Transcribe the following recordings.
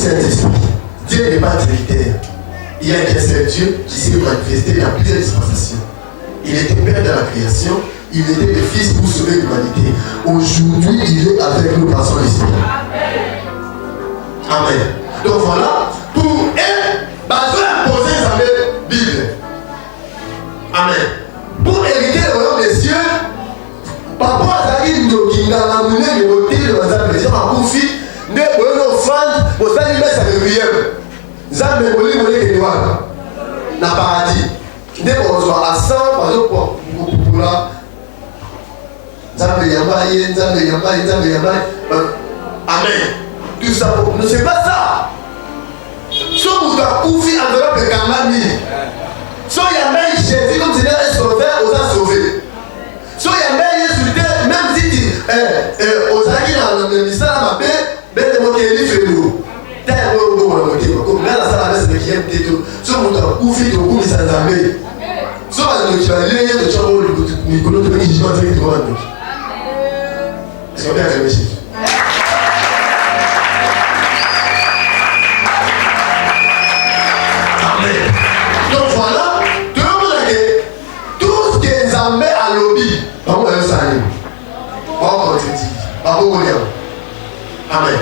Saint-Esprit. Dieu n'est pas trinitaire. Il y a un seul Dieu qui s'est manifesté dans plusieurs dispensations. Il était Père de la création, il était le Fils pour sauver l'humanité. Aujourd'hui, il est avec nous par son esprit. Amen. Donc voilà, pour elle, besoin d'imposer sa Bible. Amen. Pour hériter le royaume des cieux, papa a dit qu'il a amené le motif de la président à Koufi, ne pouvez pas offrande, vous allez mettre sa régulière. Zambé Moli Moli Kedouana, n'a paradis. Dès qu'on soit à 100, par exemple, pour là, Zambé Yambaye, Zambé Yambaye, Zambé Yambaye. Amen. Tout ça, ne c'est pas ça. Soit vous avez Koufi enveloppe de Kamani. Soit Yambaye Jésus, comme Seigneur est sauvé, vous a sauvé. Soit Yambaye insulté, même si tu aux amis dans le ministère, ma paix, ben de mon kéli fait l'eau. So muta kufi to kumi sanzambe. So anachochale to chamo mikono to nchi zote hizo watu. Sio bien réfléchi. Amen. Donc voilà, tout le monde que tout ce qui est Zambé à lobby, pas moi le salut. Pas contredit, pas beaucoup de Amen.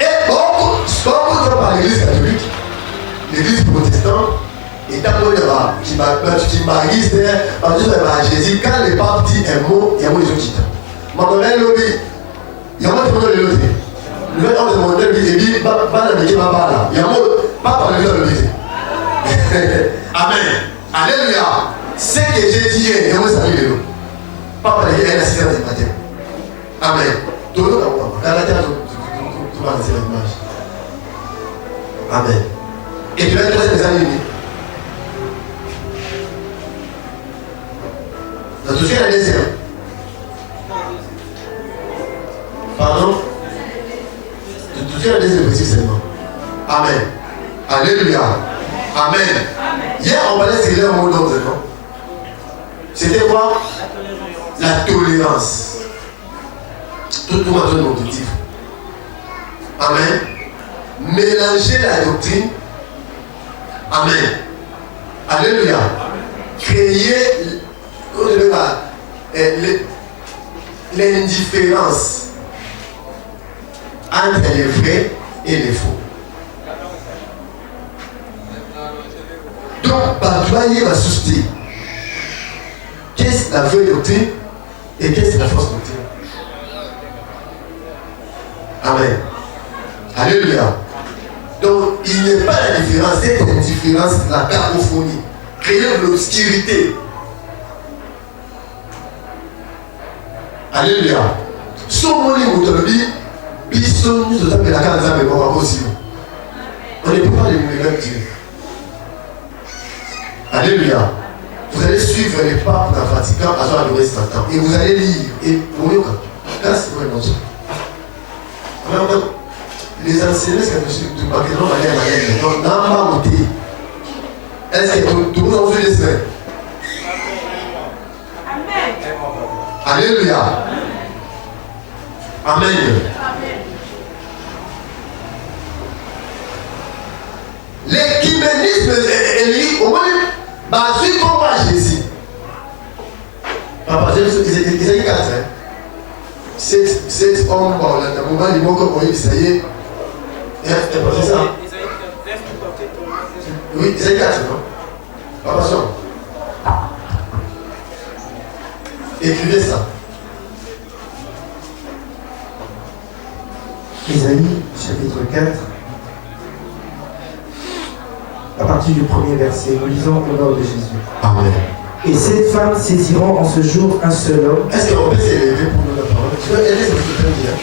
Et beaucoup de par l'église catholique. L'église protestante est appelée qui marise parce que Jésus, quand le pape dit un mot, il y a un mot de quitte. Maman, il y a un mot de l'autre. Le fait de demander, il dit, pas la métier, pas là. Il y a un mot, pas parler de l'autre. Amen. Alléluia. Ce que j'ai dit, il y a un mot de l'autre. Pas parler de l'assistance du matin. Amen. Tout le monde a compris. Quand la terre, tout va lancer l'image. Amen. Et tu vas être des années. Dans tout ce qui est la deuxième. Pardon? Dans tout ce qui est la deuxième seulement. Amen. Alléluia. Amen. Hier, on parlait de un mot d'autre, non? C'était quoi? La tolérance. Tout le monde a un objectif. Amen. Mélanger la doctrine. Amen. Alléluia. Créer l'indifférence entre les vrais et les faux. Donc, batailler va soucier. Qu'est-ce la vraie doctrine et qu'est-ce la fausse doctrine? Amen. Alléluia. Donc, il n'y a pas la différence, cette indifférence, la cacophonie, créer de l'obscurité. Alléluia. Somoni Moutolobi, Bisson, nous avons la carte de Morabo aussi. On ne peut pas les mêmes Dieu. Alléluia. Vous allez suivre les papes dans le Vatican à adorer Satan. Et vous allez lire. Et pour nous, grâce à nous. Les enseignants, c'est que je ne parle pas de manière. Donc, n'a pas monté. Est-ce que tout le monde a vu les semaines? Amen. Alléluia. Amen. L'écuménisme est au moins basé comme à Jésus. Papa, Isaïe 4, c'est hommes, dans le moment, ils vont comme ça y est. C'est ça? Oui, Isaïe 4, non? Papa, ça. Écrivez ça. Isaïe, chapitre 4. À partir du premier verset, nous lisons au nom de Jésus. Amen. Et sept femmes saisiront en ce jour un seul homme. Est-ce qu'on peut s'élever pour nous la parole? Tu veux aider, ça peut bien.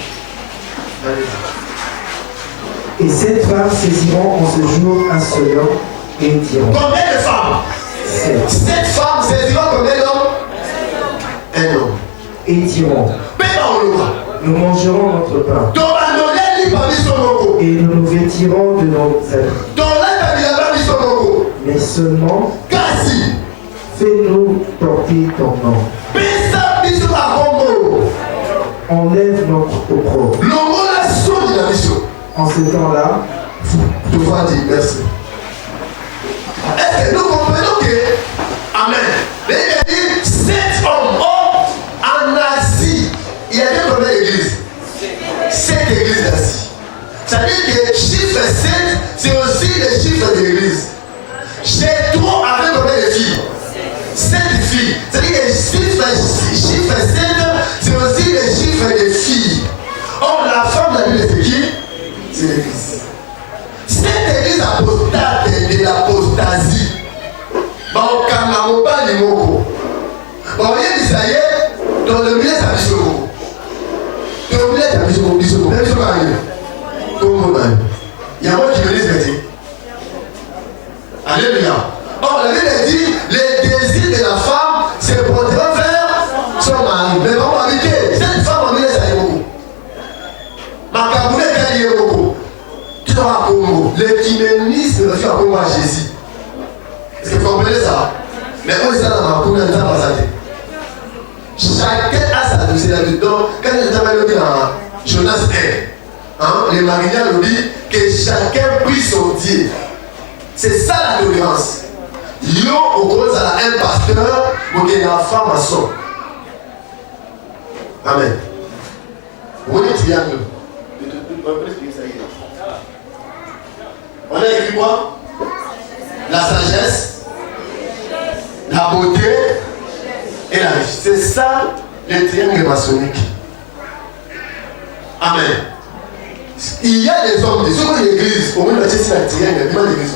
Et sept femmes saisiront en ce jour un seul homme et diront. Combien de femmes? Sept femmes saisiront combien d'hommes? Un homme. Et diront. Nous mangerons notre pain. Et nous nous vêtirons de nos habits. Mais seulement, fais-nous porter ton nom. Enlève notre opprobre. En ce temps-là, pouvoir dire merci. Est-ce que nous comprenons que, amen, mais il a dit 7 hommes en Asie, il y avait combien d'églises? 7 églises d'Asie. Ça veut dire que le chiffre 7, c'est aussi le chiffre d'église. Jétro avait combien de filles? 7 filles. Ça veut dire que le chiffre 7, c'est aussi le chiffre des filles. Or, la femme de la Bible, c'est qui? C'est l'église. Cette église apostate de l'apostasie, au Kanamoba Limoko, dans le milieu de la mission, dans le milieu de la mission, il y a moi qui me dis, alléluia. Or, la Bible dit, les désirs de la femme se porteront vers son mari. Mais comment habiter? Cette femme en milieu de la mission, ma caboulette est liée beaucoup. Tu dois à Congo. L'écuménisme refuse à Congo à Jésus. Est-ce que vous comprenez ça? Mais on est dans ma cour, on est dans ma santé. Chacun a sa douceur là-dedans. Quand il est dans Jonas 1, les mariniers nous disent que chacun prie son Dieu. C'est ça la tolérance. Yo, au gros, ça un pasteur pour que la femme a son. Amen. Vous voyez le triangle? On a écrit quoi? La sagesse, la beauté et la vie. C'est ça le triangle maçonnique. Amen. Il y a des hommes, des hommes de l'église, au moins la triangle, il y a l'église.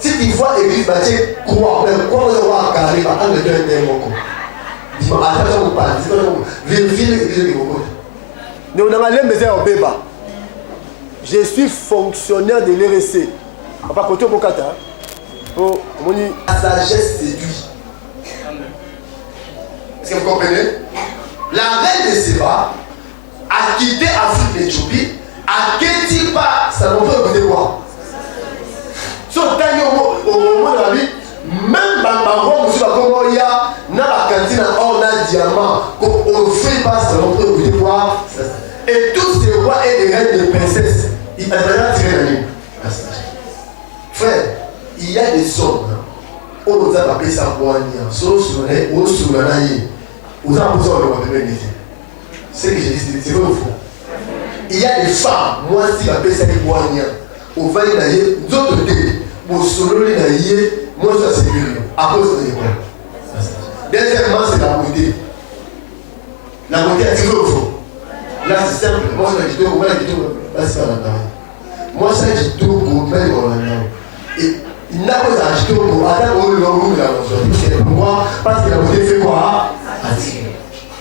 Si tu vois l'église, tu crois, mais quoi vous avoir carré, par un de deux moko. Dis-moi, attends, on parle, vérifiez l'église de Moko. Nous avons besoin au béba. Je suis fonctionnaire de l'RSC. On va côté au Bokata. La sagesse séduit. Est-ce que vous comprenez? La reine de Séba a quitté Afrique d'Éthiopie, a quitté pas, ça ne peut écouter quoi? Sauf au moment de la vie, même dans ma voix, monsieur, comment il y a dans la cantine or, dans le diamant, qu'on ne fait pas, ça ne peut écouter quoi? Et tous ces rois et les reines de princesses, ils ont tiré la ligne. Frère, il y a des hommes, on nous a appelé ça Boania, sur le ou sur le naïe, on a besoin de la vérité. C'est ce que j'ai dit, c'est vrai ou faux? Il y a des femmes, moi si j'appelle ça Boania, on va y naïe, d'autres côtés, pour solo les naïe, moi je suis sécurité, à cause de l'école. Deuxièmement, c'est la beauté. La beauté, c'est vrai ou faux? Là, c'est simple. Moi, je dis tout, c'est pas moi, je dis tout, et il n'a pas acheté pour attendre au long de pourquoi? Parce que la beauté fait quoi? Attire.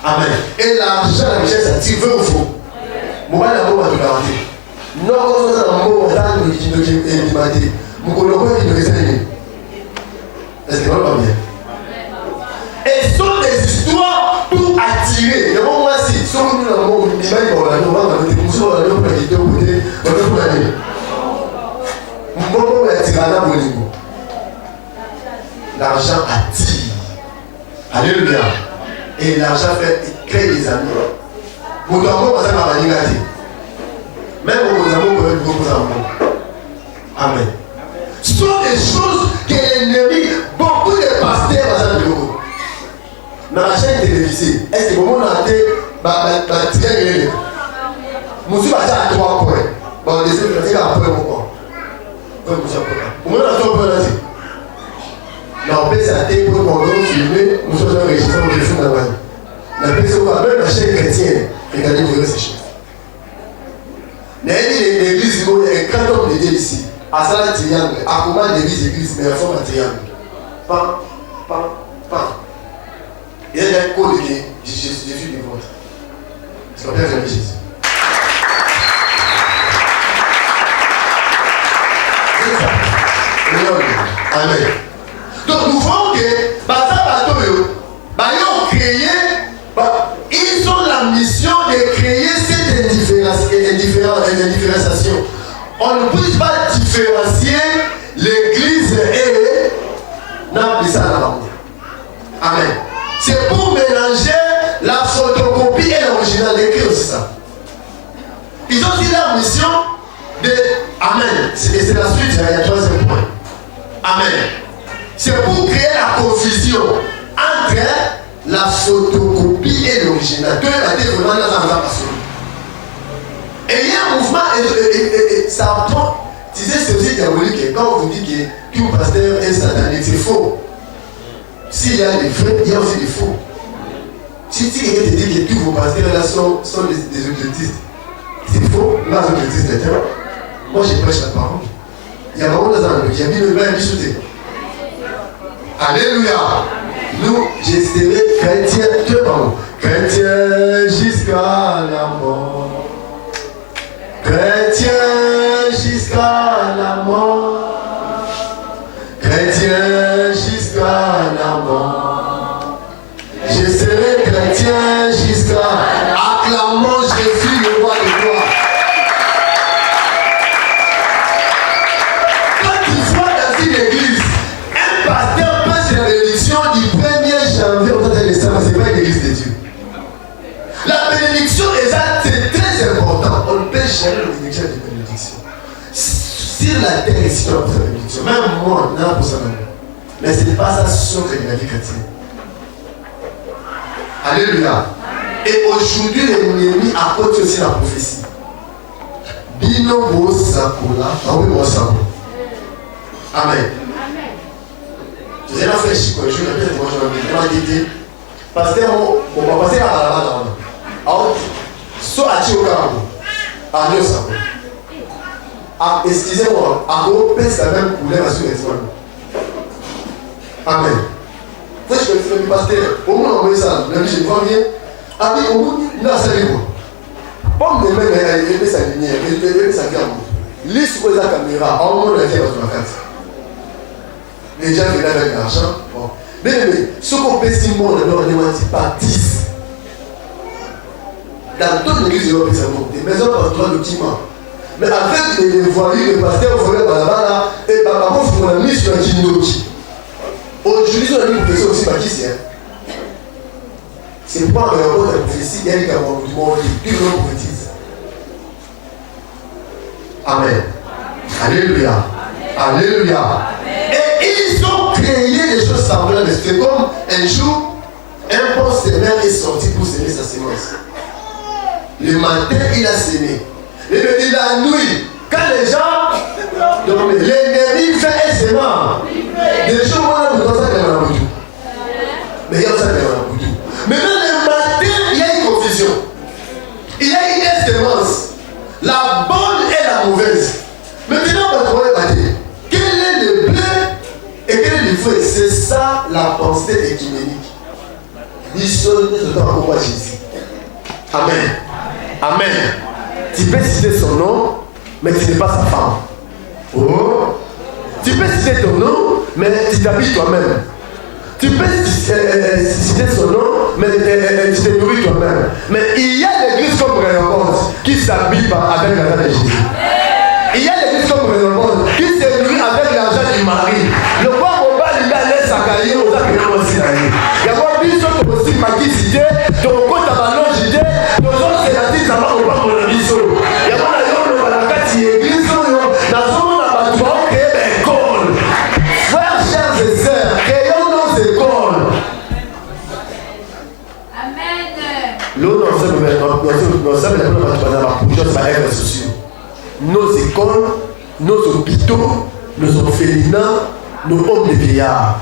Amen. Et l'argent, la richesse attire, vrai ou faux? Moi, la mot va te garantir. Non, quand on a un mot, on a un mot qui nous est limaté. Mon colloque, il nous est aimé. Est-ce que ça va bien? Et ce sont des histoires pour attirer. Le moment où si, si on nous a un mot, il va y avoir un moment, on va dire, nous allons nous préditer au côté, on va nous aller. Mon moment où il y a un niveau. L'argent attire. Alléluia. Et l'argent crée des amis. Pour ton amour, ça va venir gâter. Même pour vos amours, vous pouvez vous amour. Amen. Ce sont des choses que l'ennemi, beaucoup de pasteurs, dans la chaîne télévisée, est-ce que vous avez tiré Monsieur va dire à 3 points. Bon, les autres, c'est un point encore. Vous m'avez dit 3 points là-dessus. Non, mais c'est à tes points qu'on doit filmer, nous sommes enregistrés au téléphone là-bas. La personne va même la chaîne chrétienne, regardez, vous verrez ces choses. L'église, il y a un grand homme de Dieu ici. À ça, le triangle. À comment l'église, mais à forme de triangle. Pan, pan, pan. Il y a un code qui est Jésus du ventre. C'est qu'on peut faire Jésus. C'est ça. Amen. Donc nous voyons que ils ont la mission de créer cette indifférenciation. On ne peut pas différencier l'église et ça là. Amen. C'est pour mélanger la photocopie et l'original. Écrit aussi ça. Ils ont aussi la mission de Amen. C'est la suite, il y a 3e point. Amen. C'est pour créer la confusion entre la photocopie et l'original. Deux la vraiment dans la passion. Et il y a un mouvement, et ça prend. Tu sais, c'est aussi diabolique. Quand on vous dit que tout pasteur est satanique, c'est faux. S'il y a des vrais, il y a aussi des faux. Si quelqu'un te dit que tous vos pasteurs là sont des occultistes, c'est faux. Là, les occultistes, moi je prêche la parole. Il y a vraiment des anges qui a mis le bain et sauté. Alléluia. Nous, j'espérais chrétiens, Dieu pardon. Chrétiens jusqu'à la mort. Chrétiens jusqu'à la mort. Chrétiens jusqu'à la mort. Je serai chrétien jusqu'à. Acclamons Jésus, le roi de gloire. Quand tu vois dans une église, un pasteur passe la bénédiction du 1er janvier au 31 décembre, c'est pas une église de Dieu. La bénédiction exacte, c'est très important. On ne peut jamais la bénédiction de bénédiction. Sur la terre, ici, on a pour sa bénédiction. Même moi, on a pour sa bénédiction. Mais ce n'est pas ça sur la vie chrétienne. Alléluia. Et aujourd'hui, l'ennemi apporte aussi la prophétie. Bino bo sakola, awe bo sako. Amen. Je l'ai fait chico, je l'ai fait moi je l'ai dit. Pasteur, on va passer à la bande. Alors, soit à Tiokarabo, à Dieu sako. Ah, excusez-moi, à Gopé, c'est la même couleur sur les soins. Amen. Vous savez, je vais pasteur, au moins on envoie ça, même si je vois bien. Ah oui, au moins, il a sa libre. Pomme de même, elle met sa lumière, elle met sa gamme. Lisse pour la caméra, au moins, elle est dans la carte. Les gens qui ont avec l'argent, bon. Mais, ce qu'on peut si monde, on est pas 10. Dans toute l'église, il y a des maisons par toi, le bâtiment. Mais avec les voyous, les pasteurs, vous voyez, là, et par contre, on a mis sur un Kindoki. Aujourd'hui, on a mis une question aussi par qui c'est. C'est pas un rapport de la prophétie, il y a des gens qui vont dire, qui le prophétise. Amen. Alléluia. Alléluia. Et ils ont créé des choses semblables. C'était comme un jour, un bon sémeur est sorti pour s'aimer sa sémence. Le matin, il a sémé. Et la nuit, quand les gens dormaient, l'ennemi fait un sément. Des choses, on a ça dans la boutique. Mais il y a ça dans la boutique. Maintenant, le matin, il y a une confusion. Il y a une sémence. La bonne et la mauvaise. Maintenant, on va trouver quel est le bleu et quel est le feu. C'est ça la pensée écuménique. Ils sont dans pourquoi Jésus. Amen. Amen. Tu peux citer son nom, mais tu n'es pas sa femme. Oh. Tu peux citer ton nom, mais tu t'habilles toi-même. Tu peux citer son nom, mais tu te nourris toi-même. Mais il y a l'église comme Réhobot qui s'habille avec l'argent de Jésus. Il y a l'église comme Réhobot qui se nourrit avec l'argent du mari. Le roi Mobal, il a laissé sa carrière aux accueillants aussi. Il y a quoi plus de aussi qui cité, ton compte à ballon cité, ton autres sénatrices, ça va au bas de l'isole. Il y a quoi d'ailleurs le balakati église, dans ce monde, on va créer des écoles. Frères, chers et sœurs, créons nos écoles. Nos écoles, nos hôpitaux, nos orphelinats, nos hommes de vieillards.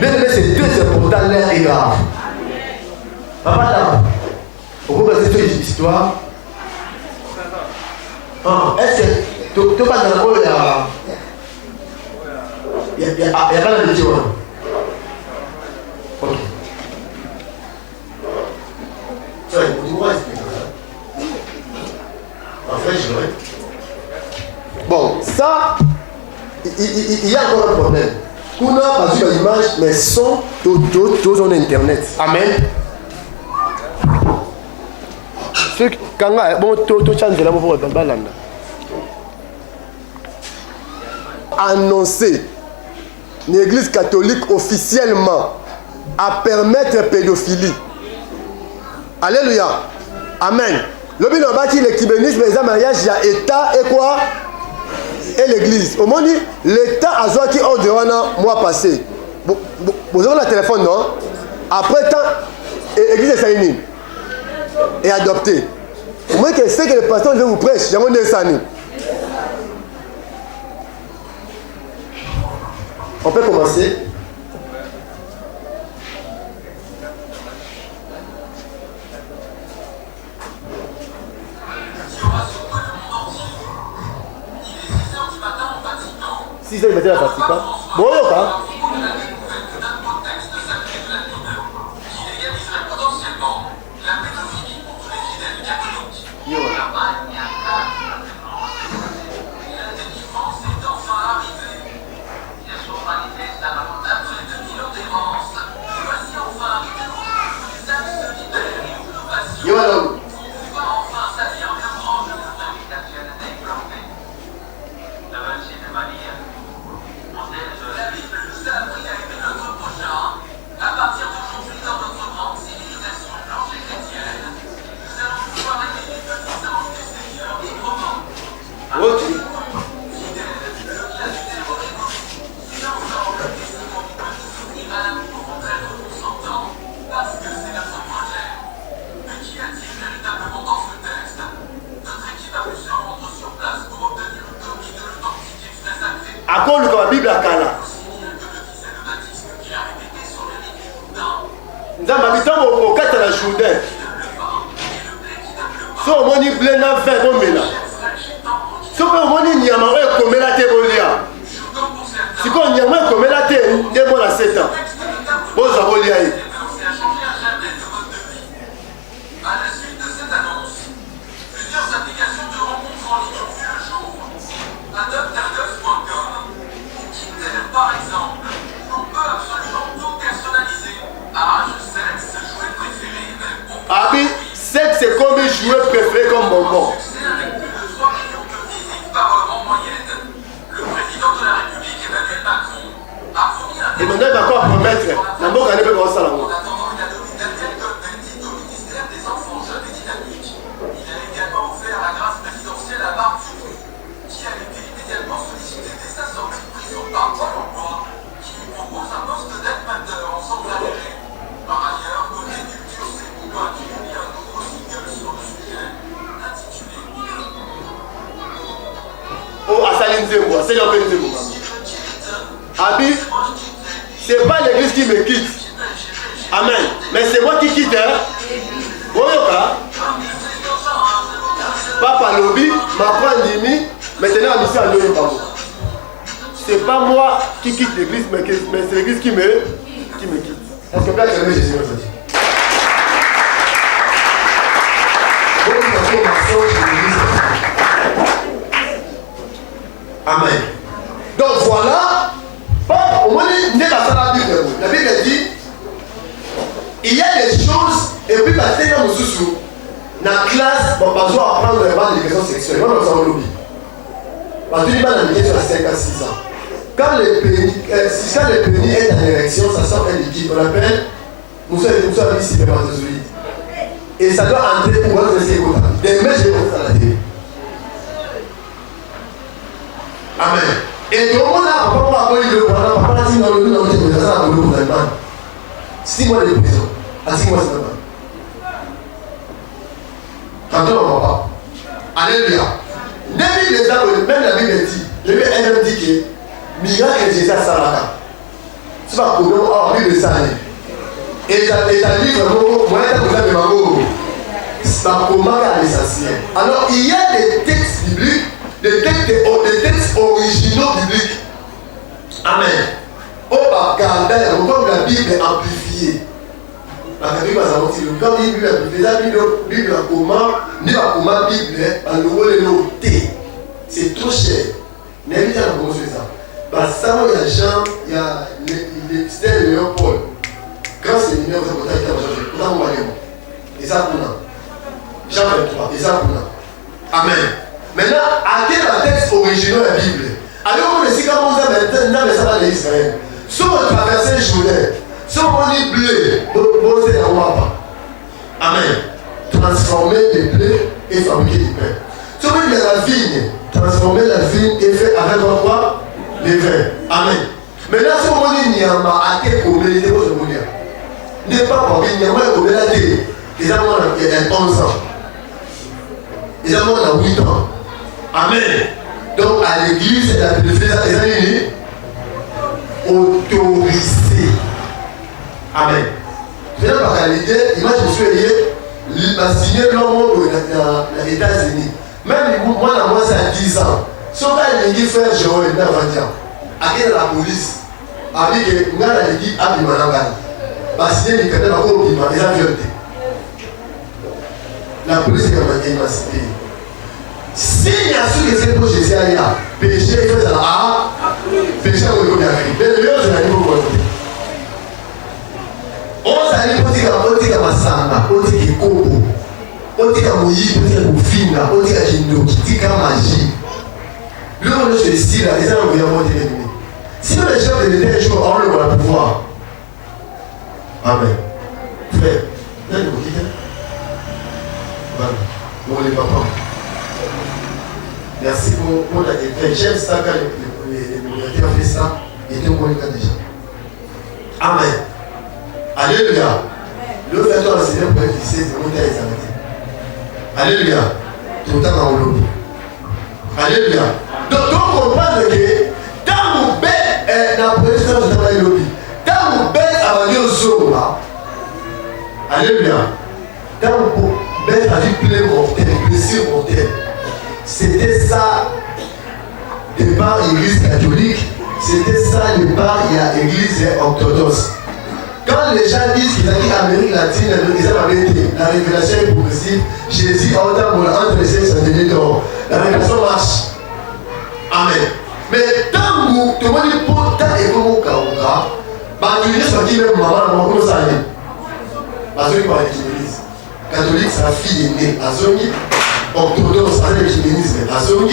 Mais c'est deux importants, l'air est grave. Papa là, on peut passer sur une histoire. Est-ce que tu vas dans le il y a pas de Dieu. Ok. Ça, il faut expliquer ça. Enfin, je vais. Bon, ça, il y a encore un problème. On n'a pas vu l'image, mais sont tous en internet. Amen. Ce quand bon, tout change là pour balanda. Annoncer l'église catholique officiellement à permettre la pédophilie. Alléluia. Amen. Le bilan bâti l'écuménisme, les mariages, il y a État et quoi? et l'église. Au moins, l'État a joué qui ordre un mois passé. Vous avez le téléphone, non? Après tant, l'église est saïnie et adoptée. Au moins, que c'est que le pasteur vous prêche, j'ai demandé ça. On peut commencer. Si c'est le matin à la Vatican. Bon, hein? C'est pas l'église qui me quitte. Amen. Mais c'est moi qui quitte. Papa Lobi, Macron Ndimi, maintenant la mission à Loyo. C'est pas moi qui quitte l'église, mais c'est l'église qui me quitte. Est-ce que peut-être que Jésus aujourd'hui? Amen. Donc voilà, au moins, la Bible dit, il y a des choses, et puis dans la classe, on va apprendre l'éducation sexuelle. Moi, nous avons l'oublié. Parce que tu vas dans l'éducation à 5 à 6 ans. Quand le pénis est en érection, ça sort un liquide qu'on appelle Moussa spermatozoïde. Et ça doit entrer pour votre sécurité. Demain, je vais vous faire la télé. Amen. Et tout le monde a papa a dit dans le nom de Dieu, ça a voulu pour l'Allemagne. 6 mois de prison. À 6 mois, c'est normal. Quand on va pas. Alléluia. Même la Bible dit, le Bible dit que miracle et Jésus à Saraka. C'est pas pour nous, hors Bible ça. Et ça dit vraiment, moi, c'est pas comment à l'essentiel. Alors, il y a des textes bibliques, des textes originaux bibliques. Amen. Au Bagdad, comme la Bible est amplifiée. La Bible est amplifiée. Quand la Bible est amplifiée, la Bible est comment, ni la comment Bible est, à nouveau le noté. C'est trop cher. N'invite à la commencer ça. Parce que ça, il y a c'était le Léon Paul. Grand séminaire, vous avez été changé. Vous avez été et ça, pour nous. Jean 23, et ça, pour nous. Amen. Maintenant, à quel est le texte original de la Bible? Alors, on sait comment vous avez maintenant, mais ça va d'Israël. Si on traverse le Jourdain, si on lit blé, vous êtes en Wapa. Amen. Transformer les blés et fabriquer du pain. Si on est dans la vigne, transformer la vigne et faire avec quoi? Les vins. Amen. Maintenant, si on dit Nyama a été commis, il n'est pas pour qu'il Nyama est commis la terre. Ils ont 11 ans. Ils ont 8 ans. Amen. Donc à l'église, c'est la périphérie, autorisé. Amen. Je viens par l'idée, moi je suis allé, il m'a signé l'homme dans les États-Unis. Même moi, c'est à 10 ans. Si on a dit frère Joël, il m'a vendu. À quelle la police a dit que nous avons dit à Bimananga. Parce que les cadets ont dit qu'ils ont violé. La police est émancipée. Si il y a ceux qui sont pour Jésus, il y a péché, il fait ça là, péché au niveau de la vie. Mais le mieux, c'est la niveau de la vie. On s'allie pour dire que Masanga, on dit que Kobo, on dit que Moui, on dit que Moufina, on dit que Jindo, qui dit que magie. Le monde de ce style, les gens vont dire que si les gens de l'été, un jour, on le va pouvoir. Amen. Frère, viens nous quitter. Voilà. Bon, les papas. Merci pour la défaite. J'aime ça quand les communautés ont fait ça. Et tout le monde est déjà. Amen. Alléluia. Le fait de l'enseignement pour être lycée, c'est monter à les arrêter. Alléluia. Tout le temps dans l'eau. Alléluia. Donc, on comprend que dans mon bête, dans la présidence de la lobby, dans mon bête, avant de dire là. Alléluia. Dans mon bête, a dit plein mortel, blessure mortelle. C'était ça, départ église catholique, c'était ça, départ église orthodoxe. Quand les gens disent qu'ils ont dit Amérique latine, ils ont été la révélation est progressive, Jésus a entre les 5 cm d'or. La révélation marche. Amen. Mais tant que tout le monde dit pour ta et pour mon kaouka, tu dis ce qui même maman, comment ça allait? Parce que l'église catholique, c'est la fille aînée, la zone orthodoxe, l'écuménisme, la zone,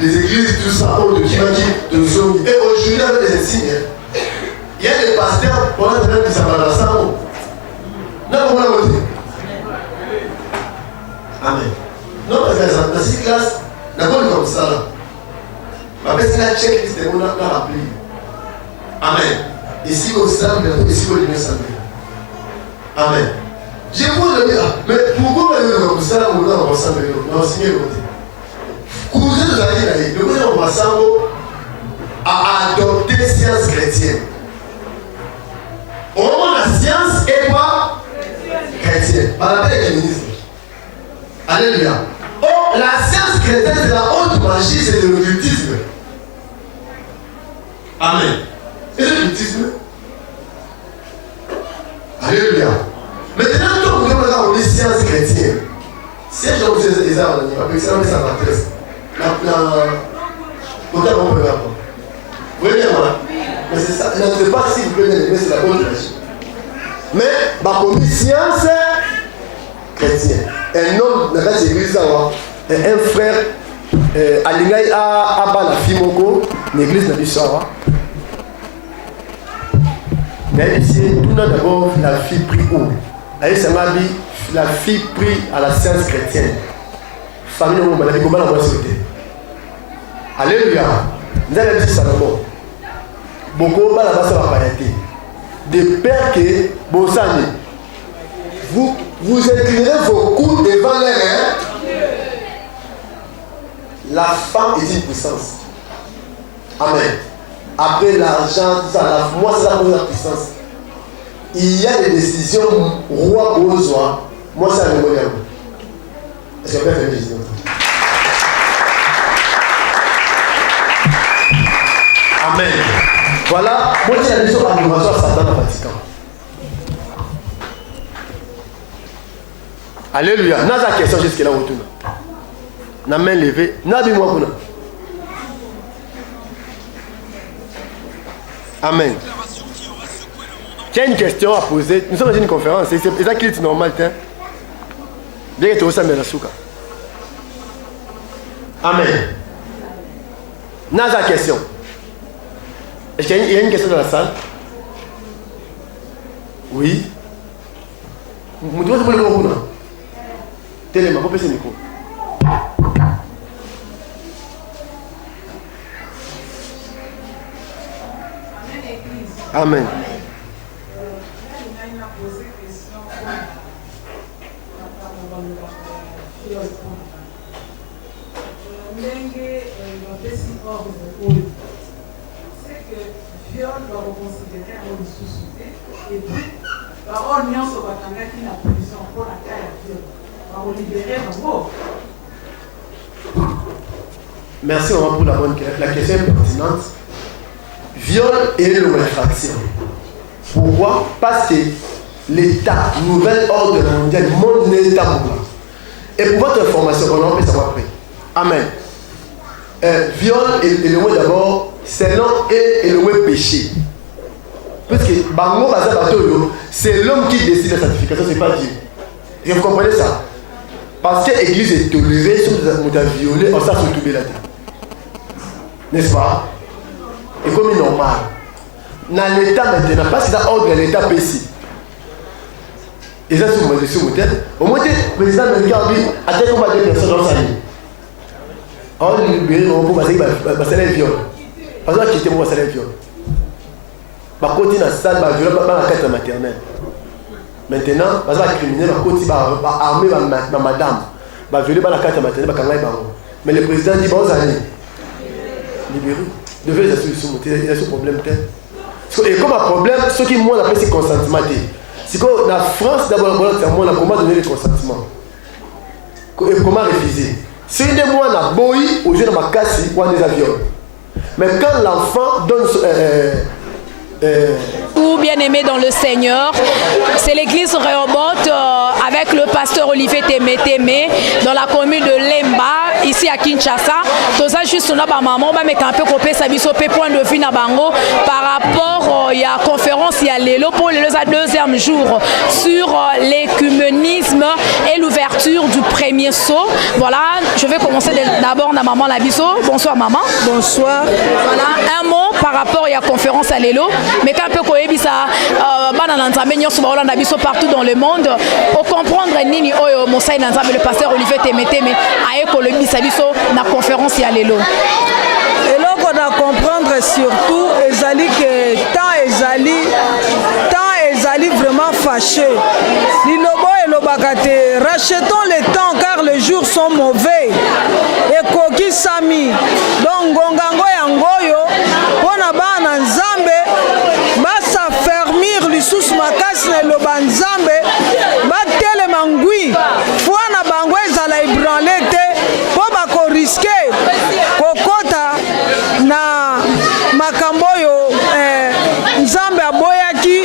les églises, tout ça, de Kimaki, de zone. Et aujourd'hui, avec les insignes, il y a des pasteurs, on a tellement qui s'appellent la Samo. Non, on l'a voté. Amen. Non, parce que dans cette classe, d'abord comme ça là. Parce que la checklist est on a appris. Amen. Ici au samedi, ici au dîner samedi. Amen. Je vous le dire, mais pourquoi on est comme ça là, on a ensemble, on a enseigné le côté. Cousin de la vie, le gouvernement Massango a adopté science chrétienne. Au moment la science est quoi? Chrétienne. Par rapport à l'écuménisme. Alléluia. Oh, la science chrétienne, c'est la haute magie, c'est de l'occultisme. Amen. Et l'occultisme. Alléluia. Maintenant, tout le monde a une science chrétienne. Si je vous ai des armes, avec ça, ça m'intéresse. Pourquoi on peut l'apprendre? Vous voyez moi? Mais c'est ça. Je ne sais pas si vous pouvez l'aimer, c'est la haute magie. Mais, comme science chrétienne. Un homme dans cette église, un frère, Alingaï a la fille Moko, l'église n'a pas ça. Mais ici, tout d'abord, la fille prie où? La fille prie à la science chrétienne. Famille, on m'a dit comment la souhaité. Alléluia. Nous avons dit ça d'abord. Beaucoup de la pailleté. De peur que Bossani, vous inclinerez vos coudes devant les reins. La femme est une puissance. Amen. Après l'argent, tout ça, moi c'est la puissance. Il y a des décisions roi Bozoa. Moi c'est le moyen. Est-ce qu'on peut faire une décision? Amen. Voilà, moi j'ai la mission à l'innovation à Satan dans le Vatican. Alléluia. N'a pas de question jusqu'à là où tout. N'a main levée. N'a pas de moi. Amen. Tu as une question à poser. Nous sommes dans une conférence. C'est ça qui est normal. Bien que tu osses mettre la souka. Amen. N'a pas de question. Est-ce qu'il y a une question dans la salle? Oui. Vous devez vous le mot. Téléma, vous pouvez le micro. Amen. C'est que viol doit reconsidérer un ressourcité et puis par union sur la qui n'a position pour la caille viol va libérer le mot. Merci maman pour la question est pertinente. Viol est une infraction. Pourquoi? Parce que l'État, nouvel ordre mondial, montre l'État pour moi. Et pour votre information, on peut savoir après. Amen. Viol est le mot d'abord, c'est non et le mot péché. Parce que Bango Bazabatoyo, c'est l'homme qui décide la sanctification, c'est pas Dieu. Et vous comprenez ça? Parce que l'église est tolérée, si vous avez violé, on s'est retrouvé là-dedans. N'est-ce pas? Et comme il est normal. Dans l'État maintenant, parce que ça ordre l'État PC. Et ça, c'est mon tête. Au moins, le président américain dit, à tel qu'on va dire personne dans sa vie. On libère, on va passer un viol. Parce qu'on a quitté pour passer un viol. Par contre, dans la salle, il va violer la carte maternelle. Maintenant, il va criminel, il va armer ma madame. Il va violer la carte maternelle, il va mais le président dit, bon, vous allez libérer. Il devait être solution, il y a ce problème. Et comme un problème, ce qui moi appelle c'est consentement. C'est que la France, d'abord, on a comment donner le consentement. Et comment refuser. Si une des mois, on a boy, aux jeunes, on a cassé, on a des avions. Mais quand l'enfant donne. Ou bien-aimé dans le Seigneur, c'est l'église Rehoboth avec le pasteur Olivier Témé dans la commune de Lemba, ici à Kinshasa. Tout ça juste on a ba maman, mais un peu copié sa biso point de vue na bango par rapport il y a conférence il y a l'élo pour le deuxième jour sur l'écuménisme et l'ouverture du premier saut. Voilà, je vais commencer d'abord na maman la biso. Bonsoir maman. Bonsoir. Voilà, un mot par rapport il y a conférence à l'élo. Mais quand on peut ça, partout dans le monde, pour comprendre nini oyo Mosai Nanzambe le pasteur Olivier Témé a école bisabiso na conférence ya lelo. Et là on a comprendre surtout ezali que tant ezali vraiment fâché. Lilobo et lobakate, rachetons le temps car les jours sont mauvais. Et koki sami, donc gongango yangoyo, pona bana nzambe, basa fermir lisusu makasi na loba nzambe, batelema ngwi, fwana bango ezala ébranlé te, po bako riske kokota na makambo oyo nzambe aboyaki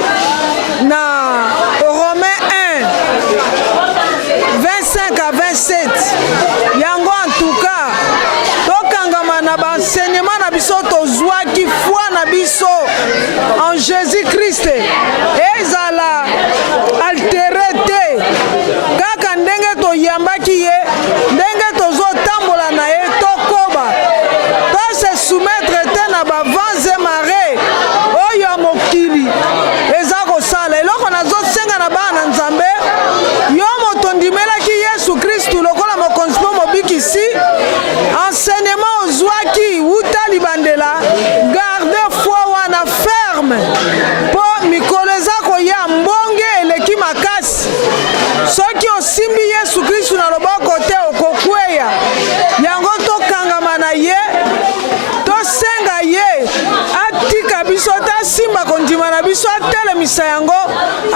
na Romains 1 25 à 27. Yango en tout cas tokangama na baenseignement na biso tozwaki foi na biso en Jésus-Christ ezala altéré te kaka ndenge toyambaki ye ndenge tozotambola na ye tokoba tose soumettre te na bavents et marées oyo ya mokili eza kosala eloko nazosenga na bana nzambe yo moto ndimelaki Yesu Kristu lokola mokonzi mpo mobikisi enseignement ozwaki wuta libandela garde foi wana ferme mpo mikolo eza koya mbonge eleki makasi soki osimbi Yesu Kristu na loboko te okokweya yango tokangama na ye tosenga ye atika biso tasimba kondima na biso atelemisa yango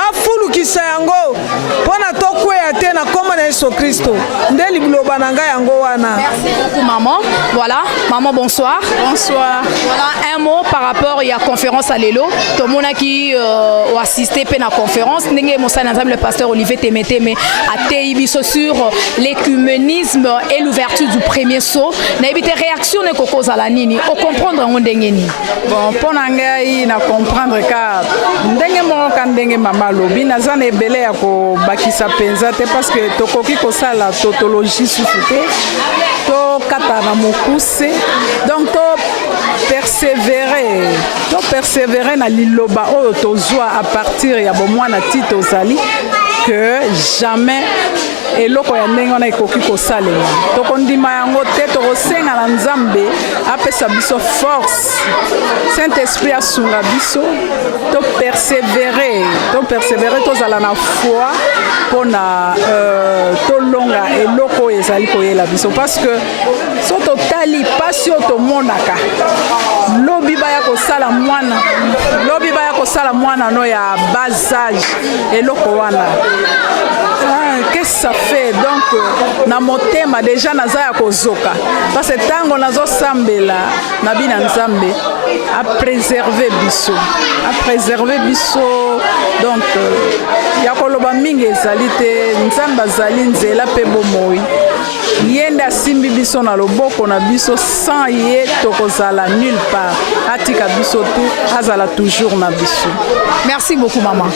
afulukisa yango mpona tokweya te na kombo na Yesu Kristo nde liloba na ngai yango wana. Merci beaucoup maman. Voilà, maman bonsoir. Bonsoir. Voilà un mot par rapport il y a conférence à l'élo. Tout le monde qui a assisté à la conférence. Le pasteur Olivier Témé a téibiso sur l'écuménisme et l'ouverture du premier saut. Na évité réaction ne cause à la nini. Au comprendre on dengeni. Bon, pour ngai na comprendre ka ndenge mo kan ndenge mama lobi na zane belé ya ko bakisa penza te parce que tokoki ko sala tautologie susute to kata na mokuse donc to persévérer na liloba oyo tozwa à partir ya bomwana tito zali que jamais eloko ya ndenge wana ekoki kosalema tokondima yango te tokosenga na nzambe apesa biso force Saint-Esprit asunga biso topersévérer tozala na foi mpona tolonga eloko oyo ezali koyela biso parce que so totali pasi oyo tomonaka lobi baya kosala mwana no ya bas âge eloko wana qu'est-ce que ça fait donc na motema déjà naza ya kozoka parce que tango nazosambela na bina nzambe a préserver biso donc ya koloba mingi ezali te nzambe azali nzela mpe bomoi yende asimbi biso na loboko na biso sans ye tokozala nulle part atika biso te azala toujours na biso. Merci beaucoup maman.